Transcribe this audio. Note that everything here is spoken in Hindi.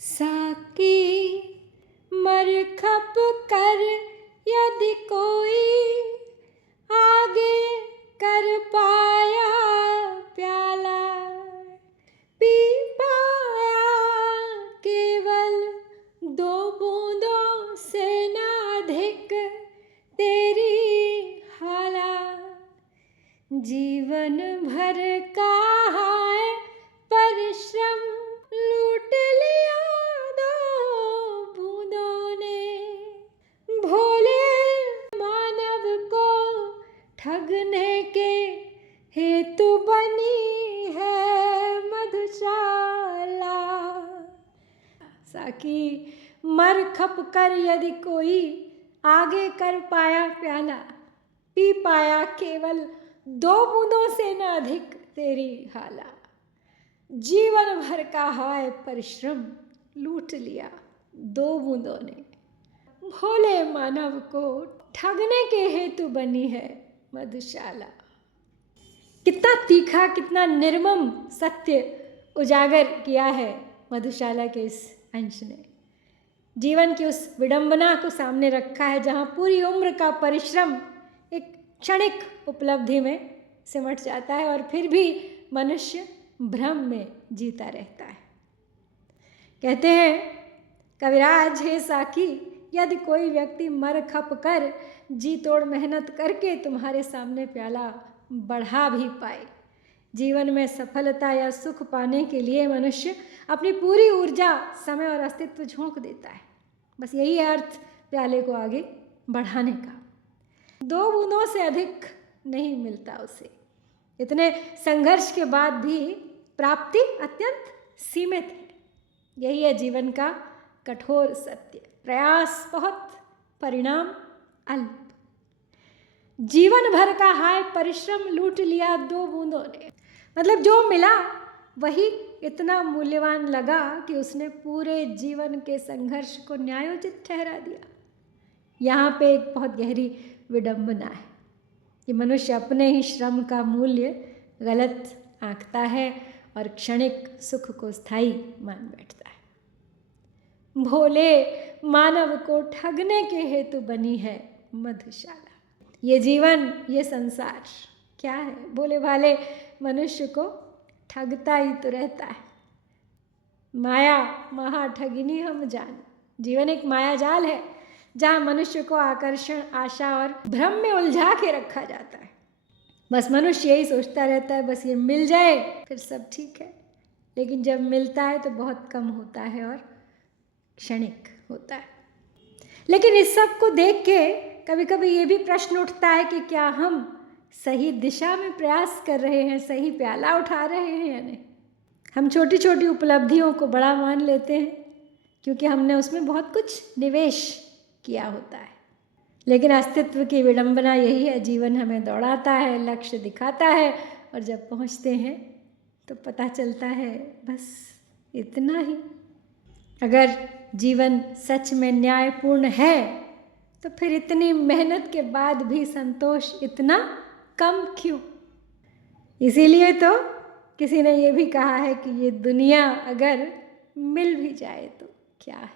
साकी मरखप कर यदि कोई आगे कर पाया प्याला, पी पाया केवल 2 बूंदों से न अधिक तेरी हाला। जीवन भर का है परिश्रम लूट लिया 2 बूंदों ने, भोले मानव को ठगने के हेतु बनी है मधुशाला। साकी मर खप कर यदि कोई आगे कर पाया प्याला, पी पाया केवल 2 बूंदों से न अधिक तेरी हाला। जीवन भर का हाय परिश्रम लूट लिया 2 बूंदों ने, भोले मानव को ठगने के हेतु बनी है मधुशाला। कितना तीखा, कितना निर्मम सत्य उजागर किया है मधुशाला के इस अंश ने। जीवन की उस विडंबना को सामने रखा है जहाँ पूरी उम्र का परिश्रम एक क्षणिक उपलब्धि में सिमट जाता है और फिर भी मनुष्य भ्रम में जीता रहता है। कहते हैं कविराज, हे साकी, यदि कोई व्यक्ति मर खप कर जी तोड़ मेहनत करके तुम्हारे सामने प्याला बढ़ा भी पाए, जीवन में सफलता या सुख पाने के लिए मनुष्य अपनी पूरी ऊर्जा, समय और अस्तित्व झोंक देता है। बस यही है अर्थ प्याले को आगे बढ़ाने का। 2 बूंदों से अधिक नहीं मिलता उसे। इतने संघर्ष के बाद भी प्राप्ति अत्यंत सीमित है। यही है जीवन का कठोर सत्य। प्रयास बहुत, परिणाम अल्प। जीवन भर का हाय परिश्रम लूट लिया 2 बूंदों ने। मतलब जो मिला वही इतना मूल्यवान लगा कि उसने पूरे जीवन के संघर्ष को न्यायोचित ठहरा दिया। यहाँ पे एक बहुत गहरी विडंबना है कि मनुष्य अपने ही श्रम का मूल्य गलत आंकता है और क्षणिक सुख को स्थायी मान बैठता है। भोले मानव को ठगने के हेतु बनी है मधुशाला। ये जीवन, ये संसार क्या है? भोले भाले मनुष्य को ठगता ही तो रहता है। माया महाठगिनी हम जान। जीवन एक माया जाल है जहाँ मनुष्य को आकर्षण, आशा और भ्रम में उलझा के रखा जाता है। बस मनुष्य यही सोचता रहता है, बस ये मिल जाए फिर सब ठीक है। लेकिन जब मिलता है तो बहुत कम होता है और क्षणिक होता है। लेकिन इस सब को देख के कभी कभी ये भी प्रश्न उठता है कि क्या हम सही दिशा में प्रयास कर रहे हैं, सही प्याला उठा रहे हैं या नहीं। हम छोटी छोटी उपलब्धियों को बड़ा मान लेते हैं क्योंकि हमने उसमें बहुत कुछ निवेश किया होता है। लेकिन अस्तित्व की विडंबना यही है, जीवन हमें दौड़ाता है, लक्ष्य दिखाता है और जब पहुंचते हैं तो पता चलता है बस इतना ही। अगर जीवन सच में न्यायपूर्ण है तो फिर इतनी मेहनत के बाद भी संतोष इतना कम क्यों? इसीलिए तो किसी ने ये भी कहा है कि ये दुनिया अगर मिल भी जाए तो क्या है।